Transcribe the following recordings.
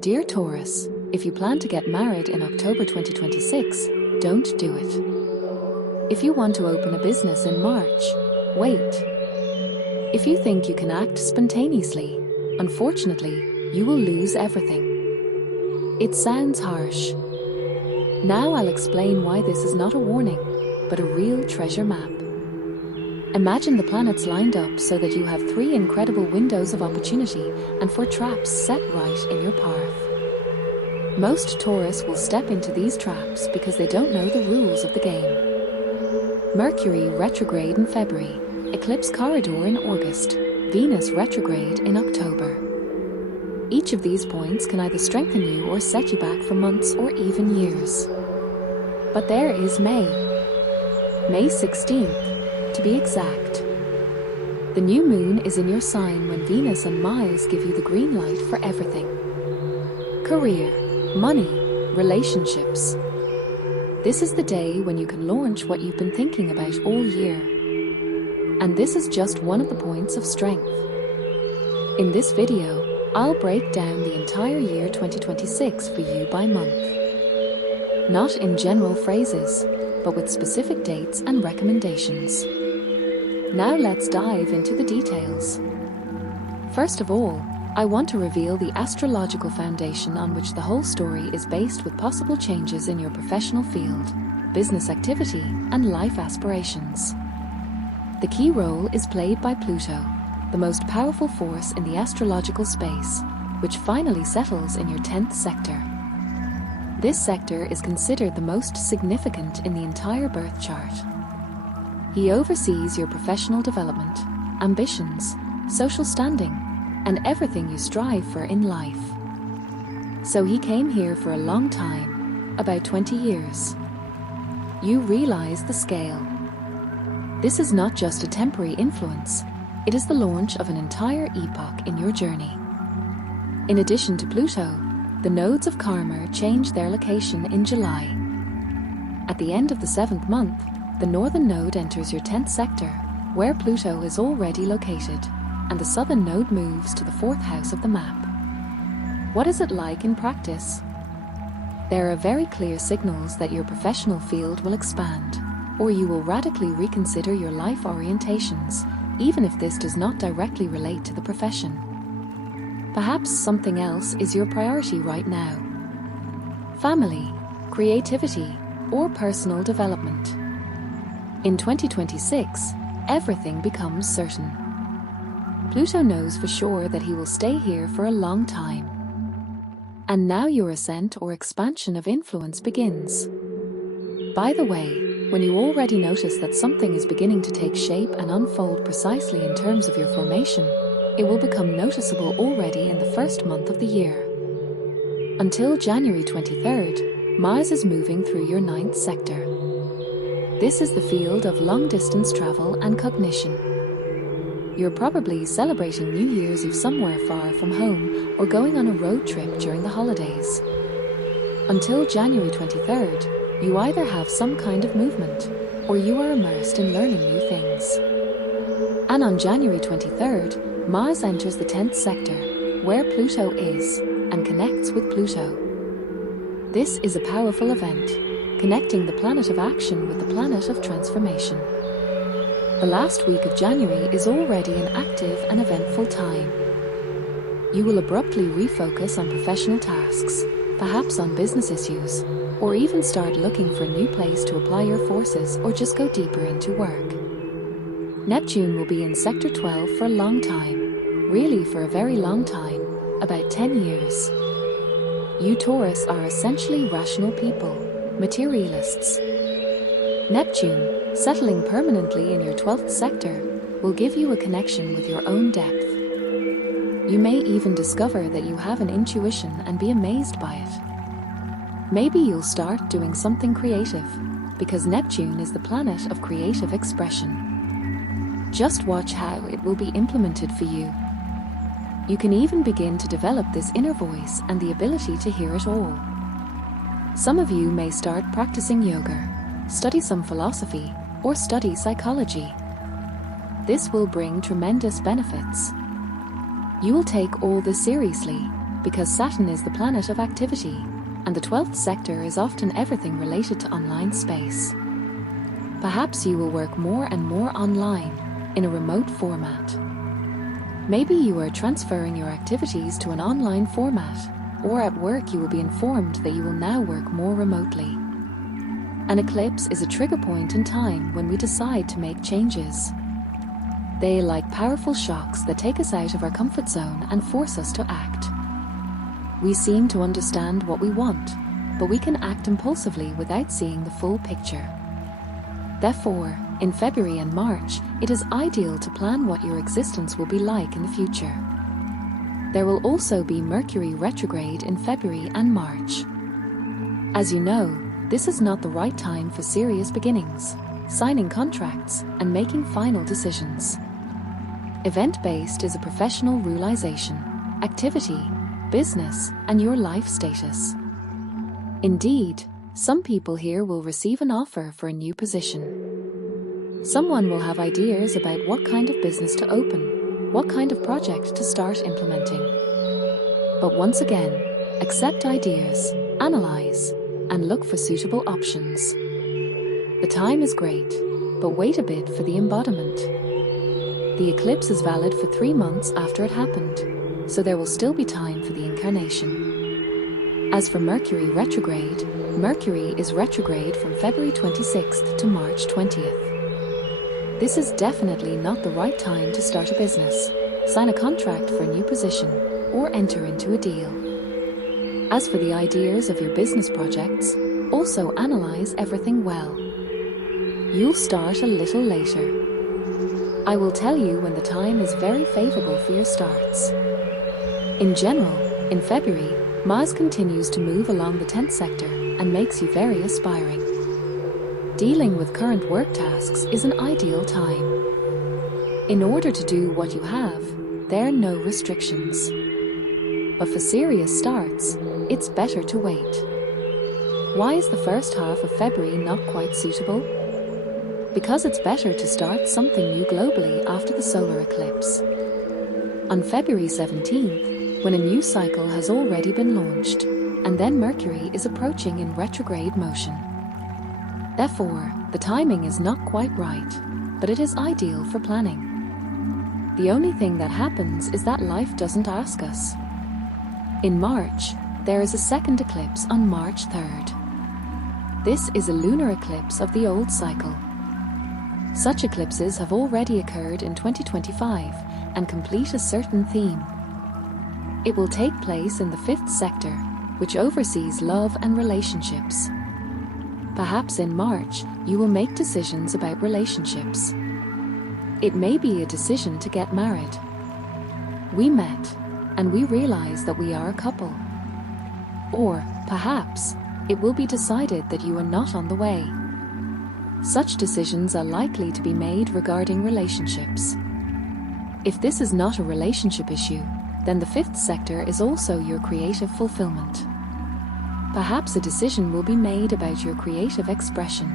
Dear Taurus, if you plan to get married in October 2026, don't do it. If you want to open a business in March, wait. If you think you can act spontaneously, unfortunately, you will lose everything. It sounds harsh. Now I'll explain why this is not a warning, but a real treasure map. Imagine the planets lined up so that you have 3 incredible windows of opportunity and 4 traps set right in your path. Most Taurus will step into these traps because they don't know the rules of the game. Mercury retrograde in February, eclipse corridor in August, Venus retrograde in October. Each of these points can either strengthen you or set you back for months or even years. But there is May 16th. To be exact. The new moon is in your sign when Venus and Mars give you the green light for everything. Career, money, relationships. This is the day when you can launch what you've been thinking about all year. And this is just one of the points of strength. In this video, I'll break down the entire year 2026 for you by month. Not in general phrases, but with specific dates and recommendations. Now let's dive into the details. First of all, I want to reveal the astrological foundation on which the whole story is based, with possible changes in your professional field, business activity, and life aspirations. The key role is played by Pluto, the most powerful force in the astrological space, which finally settles in your 10th sector. This sector is considered the most significant in the entire birth chart. He oversees your professional development, ambitions, social standing, and everything you strive for in life. So he came here for a long time, about 20 years. You realize the scale. This is not just a temporary influence, it is the launch of an entire epoch in your journey. In addition to Pluto, the nodes of karma change their location in July. At the end of the 7th month, the northern node enters your 10th sector, where Pluto is already located, and the southern node moves to the 4th house of the map. What is it like in practice? There are very clear signals that your professional field will expand, or you will radically reconsider your life orientations, even if this does not directly relate to the profession. Perhaps something else is your priority right now. Family, creativity, or personal development. In 2026, everything becomes certain. Pluto knows for sure that he will stay here for a long time. And now your ascent or expansion of influence begins. By the way, when you already notice that something is beginning to take shape and unfold precisely in terms of your formation, it will become noticeable already in the first month of the year. Until January 23rd, Mars is moving through your 9th sector. This is the field of long-distance travel and cognition. You're probably celebrating New Year's Eve somewhere far from home or going on a road trip during the holidays. Until January 23rd, you either have some kind of movement or you are immersed in learning new things. And on January 23rd, Mars enters the 10th sector, where Pluto is, and connects with Pluto. This is a powerful event, connecting the planet of action with the planet of transformation. The last week of January is already an active and eventful time. You will abruptly refocus on professional tasks, perhaps on business issues, or even start looking for a new place to apply your forces or just go deeper into work. Neptune will be in Sector 12 for a long time, really for a very long time, about 10 years. You Taurus are essentially rational people, materialists. Neptune, settling permanently in your 12th sector, will give you a connection with your own depth. You may even discover that you have an intuition and be amazed by it. Maybe you'll start doing something creative, because Neptune is the planet of creative expression. Just watch how it will be implemented for you. You can even begin to develop this inner voice and the ability to hear it all. Some of you may start practicing yoga, study some philosophy, or study psychology. This will bring tremendous benefits. You will take all this seriously, because Saturn is the planet of activity, and the 12th sector is often everything related to online space. Perhaps you will work more and more online, in a remote format. Maybe you are transferring your activities to an online format, or at work you will be informed that you will now work more remotely. An eclipse is a trigger point in time when we decide to make changes. They are like powerful shocks that take us out of our comfort zone and force us to act. We seem to understand what we want, but we can act impulsively without seeing the full picture. Therefore, in February and March, it is ideal to plan what your existence will be like in the future. There will also be Mercury retrograde in February and March. As you know, this is not the right time for serious beginnings, signing contracts, and making final decisions. Event-based is a professional realization, activity, business, and your life status. Indeed, some people here will receive an offer for a new position. Someone will have ideas about what kind of business to open, what kind of project to start implementing. But once again, accept ideas, analyze, and look for suitable options. The time is great, but wait a bit for the embodiment. The eclipse is valid for 3 months after it happened, so there will still be time for the incarnation. As for Mercury retrograde, Mercury is retrograde from February 26th to March 20th. This is definitely not the right time to start a business, sign a contract for a new position, or enter into a deal. As for the ideas of your business projects, also analyze everything well. You'll start a little later. I will tell you when the time is very favorable for your starts. In general, in February, Mars continues to move along the 10th sector and makes you very aspiring. Dealing with current work tasks is an ideal time. In order to do what you have, there are no restrictions. But for serious starts, it's better to wait. Why is the first half of February not quite suitable? Because it's better to start something new globally after the solar eclipse. On February 17th, when a new cycle has already been launched, and then Mercury is approaching in retrograde motion. Therefore, the timing is not quite right, but it is ideal for planning. The only thing that happens is that life doesn't ask us. In March, there is a second eclipse on March 3rd. This is a lunar eclipse of the old cycle. Such eclipses have already occurred in 2025 and complete a certain theme. It will take place in the 5th sector, which oversees love and relationships. Perhaps in March, you will make decisions about relationships. It may be a decision to get married. We met, and we realize that we are a couple. Or, perhaps, it will be decided that you are not on the way. Such decisions are likely to be made regarding relationships. If this is not a relationship issue, then the 5th sector is also your creative fulfillment. Perhaps a decision will be made about your creative expression.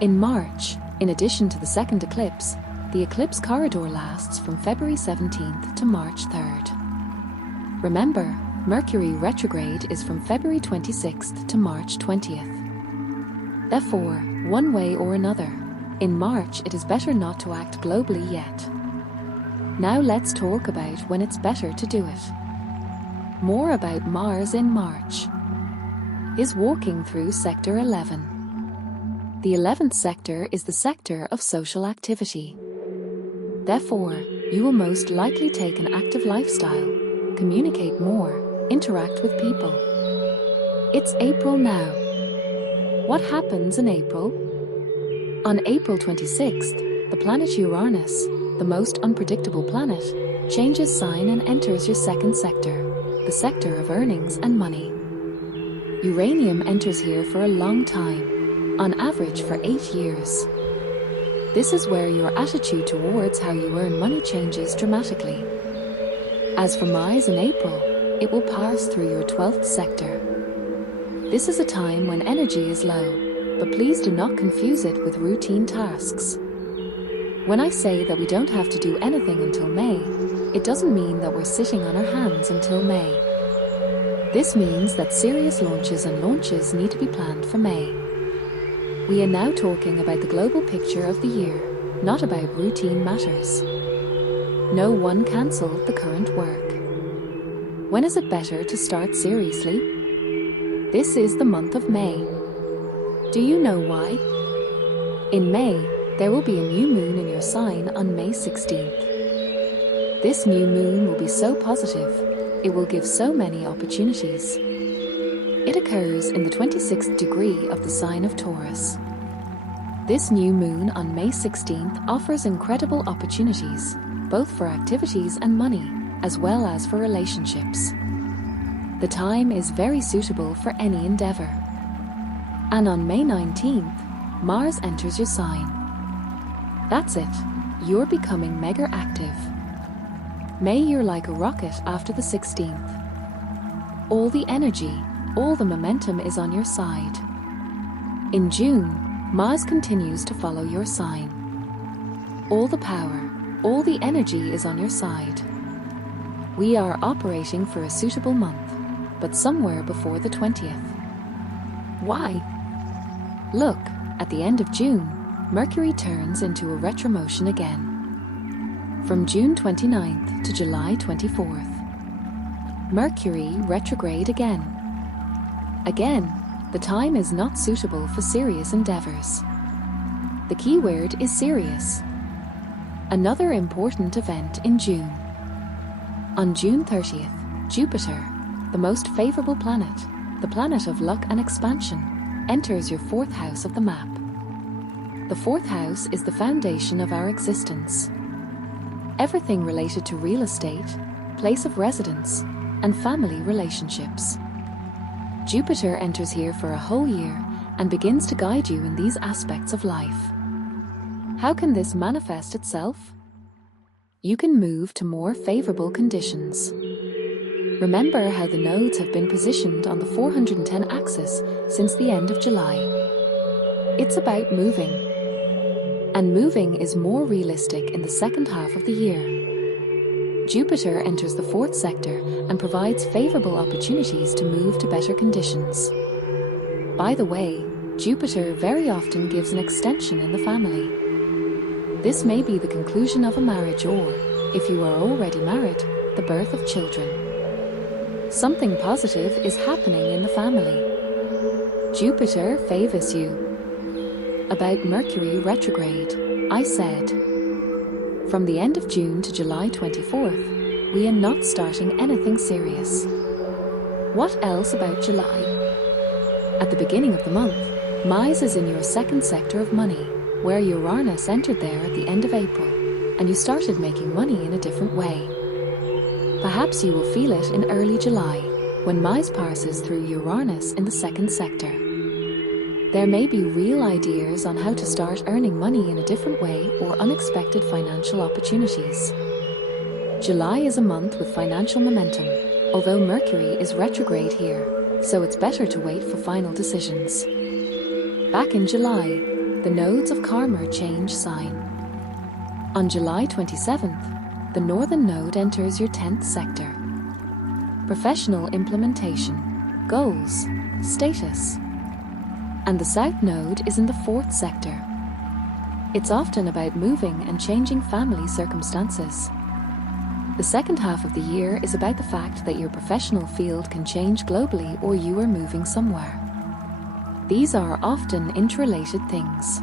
In March, in addition to the second eclipse, the eclipse corridor lasts from February 17th to March 3rd. Remember, Mercury retrograde is from February 26th to March 20th. Therefore, one way or another, in March it is better not to act globally yet. Now let's talk about when it's better to do it. More about Mars in March. Is walking through Sector 11. The 11th sector is the sector of social activity. Therefore, you will most likely take an active lifestyle, communicate more, interact with people. It's April now. What happens in April? On April 26th, the planet Uranus, the most unpredictable planet, changes sign and enters your second sector, the sector of earnings and money. Uranium enters here for a long time, on average for 8 years. This is where your attitude towards how you earn money changes dramatically. As for Mars in April, it will pass through your 12th sector. This is a time when energy is low, but please do not confuse it with routine tasks. When I say that we don't have to do anything until May, it doesn't mean that we're sitting on our hands until May. This means that serious launches and launches need to be planned for May. We are now talking about the global picture of the year, not about routine matters. No one cancelled the current work. When is it better to start seriously? This is the month of May. Do you know why? In May, there will be a new moon in your sign on May 16th. This new moon will be so positive, it will give so many opportunities. It occurs in the 26th degree of the sign of Taurus. This new moon on May 16th offers incredible opportunities, both for activities and money, as well as for relationships. The time is very suitable for any endeavor. And on May 19th, Mars enters your sign. That's it, you're becoming mega active. May you're like a rocket after the 16th. All the energy, all the momentum is on your side. In June, Mars continues to follow your sign. All the power, all the energy is on your side. We are operating for a suitable month, but somewhere before the 20th. Why? Look, at the end of June, Mercury turns into a retromotion again. From June 29th to July 24th. Mercury retrograde again. Again, the time is not suitable for serious endeavors. The key word is serious. Another important event in June. On June 30th, Jupiter, the most favorable planet, the planet of luck and expansion, enters your fourth house of the map. The fourth house is the foundation of our existence. Everything related to real estate, place of residence, and family relationships. Jupiter enters here for a whole year and begins to guide you in these aspects of life. How can this manifest itself? You can move to more favorable conditions. Remember how the nodes have been positioned on the 410 axis since the end of July. It's about moving. And moving is more realistic in the second half of the year. Jupiter enters the fourth sector and provides favorable opportunities to move to better conditions. By the way, Jupiter very often gives an extension in the family. This may be the conclusion of a marriage or, if you are already married, the birth of children. Something positive is happening in the family. Jupiter favors you. About Mercury retrograde, I said, from the end of June to July 24th, we are not starting anything serious. What else about July? At the beginning of the month, Mars is in your second sector of money, where Uranus entered there at the end of April, and you started making money in a different way. Perhaps you will feel it in early July, when Mars passes through Uranus in the second sector. There may be real ideas on how to start earning money in a different way or unexpected financial opportunities. July is a month with financial momentum, although Mercury is retrograde here, so it's better to wait for final decisions. Back in July, the nodes of karma change sign. On July 27th, the northern node enters your 10th sector. Professional implementation, goals, status. And the south node is in the fourth sector. It's often about moving and changing family circumstances. The second half of the year is about the fact that your professional field can change globally or you are moving somewhere. These are often interrelated things.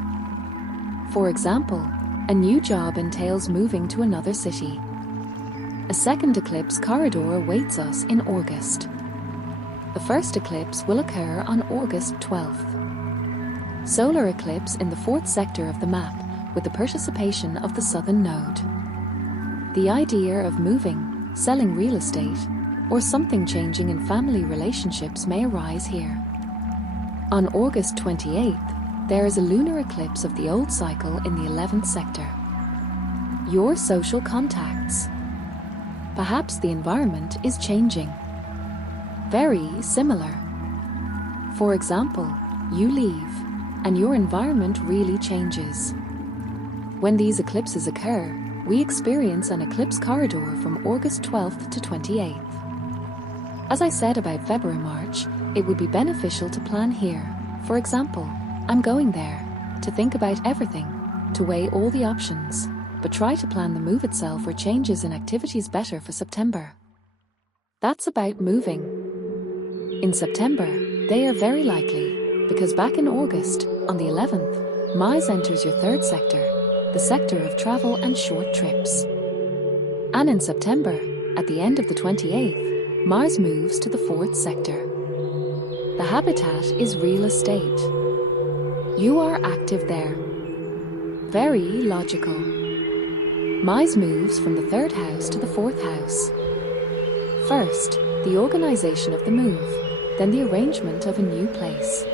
For example, a new job entails moving to another city. A second eclipse corridor awaits us in August. The first eclipse will occur on August 12th. Solar eclipse in the fourth sector of the map with the participation of the southern node. The idea of moving, selling real estate, or something changing in family relationships may arise here. On August 28th, there is a lunar eclipse of the old cycle in the 11th sector. Your social contacts. Perhaps the environment is changing. Very similar. For example, you leave, and your environment really changes. When these eclipses occur, we experience an eclipse corridor from August 12th to 28th. As I said about February-March, it would be beneficial to plan here. For example, I'm going there, to think about everything, to weigh all the options, but try to plan the move itself or changes in activities better for September. That's about moving. In September, they are very likely, because back in August, on the 11th, Mars enters your third sector, the sector of travel and short trips. And in September, at the end of the 28th, Mars moves to the fourth sector. The habitat is real estate. You are active there. Very logical. Mars moves from the third house to the fourth house. First, the organization of the move, then the arrangement of a new place.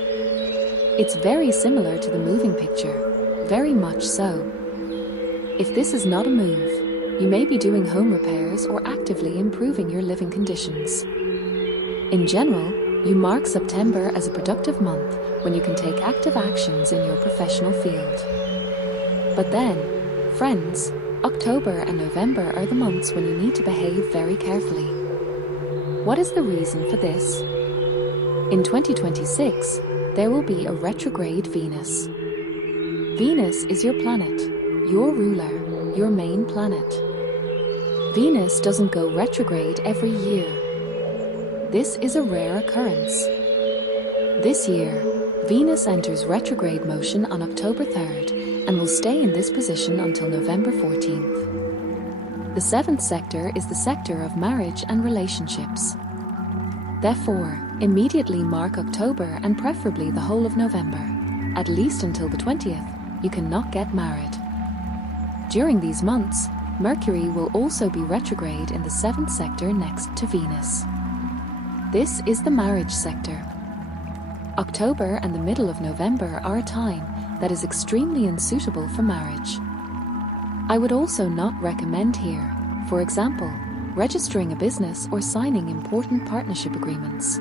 It's very similar to the moving picture, very much so. If this is not a move, you may be doing home repairs or actively improving your living conditions. In general, you mark September as a productive month when you can take active actions in your professional field. But then, friends, October and November are the months when you need to behave very carefully. What is the reason for this? In 2026, there will be a retrograde Venus. Venus is your planet, your ruler, your main planet. Venus doesn't go retrograde every year. This is a rare occurrence. This year, Venus enters retrograde motion on October 3rd and will stay in this position until November 14th. The seventh sector is the sector of marriage and relationships. Therefore, immediately mark October and preferably the whole of November. At least until the 20th, you cannot get married. During these months, Mercury will also be retrograde in the seventh sector next to Venus. This is the marriage sector. October and the middle of November are a time that is extremely unsuitable for marriage. I would also not recommend here, for example, registering a business or signing important partnership agreements.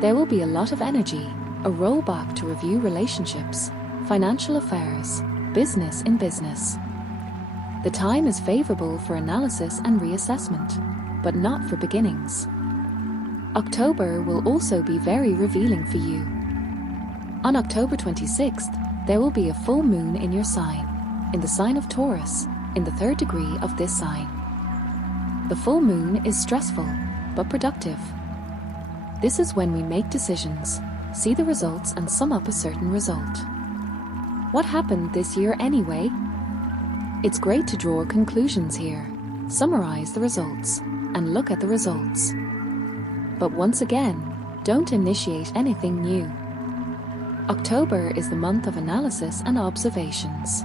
There will be a lot of energy, a rollback to review relationships, financial affairs, business in business. The time is favorable for analysis and reassessment, but not for beginnings. October will also be very revealing for you. On October 26th, there will be a full moon in your sign, in the sign of Taurus, in the 3rd degree of this sign. The full moon is stressful, but productive. This is when we make decisions, see the results and sum up a certain result. What happened this year anyway? It's great to draw conclusions here, summarize the results, and look at the results. But once again, don't initiate anything new. October is the month of analysis and observations.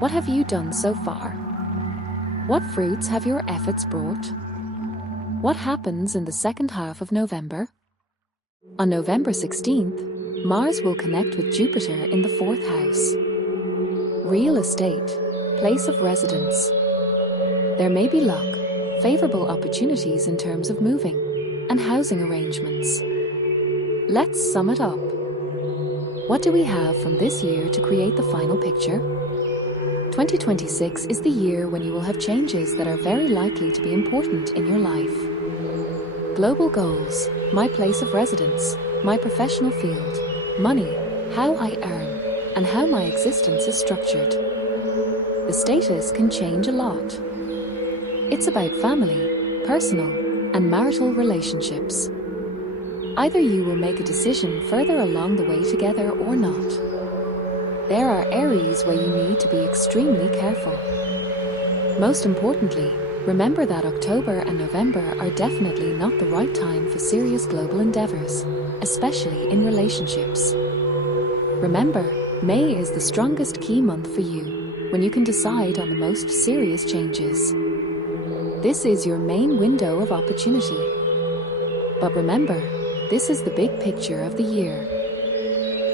What have you done so far? What fruits have your efforts brought? What happens in the second half of November? On November 16th, Mars will connect with Jupiter in the 4th house. Real estate, place of residence. There may be luck, favorable opportunities in terms of moving, and housing arrangements. Let's sum it up. What do we have from this year to create the final picture? 2026 is the year when you will have changes that are very likely to be important in your life. Global goals, my place of residence, my professional field, money, how I earn, and how my existence is structured. The status can change a lot. It's about family, personal, and marital relationships. Either you will make a decision further along the way together or not. There are areas where you need to be extremely careful. Most importantly, remember that October and November are definitely not the right time for serious global endeavors, especially in relationships. Remember, May is the strongest key month for you, when you can decide on the most serious changes. This is your main window of opportunity. But remember, this is the big picture of the year.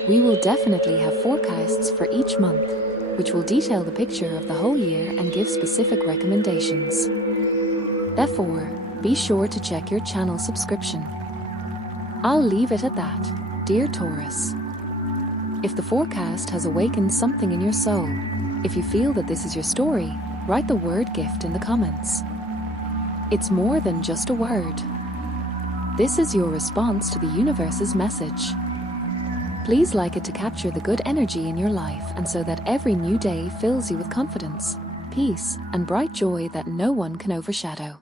We will definitely have forecasts for each month, which will detail the picture of the whole year and give specific recommendations. Therefore, be sure to check your channel subscription. I'll leave it at that, dear Taurus. If the forecast has awakened something in your soul, if you feel that this is your story, write the word gift in the comments. It's more than just a word. This is your response to the universe's message. Please like it to capture the good energy in your life and so that every new day fills you with confidence, peace, and bright joy that no one can overshadow.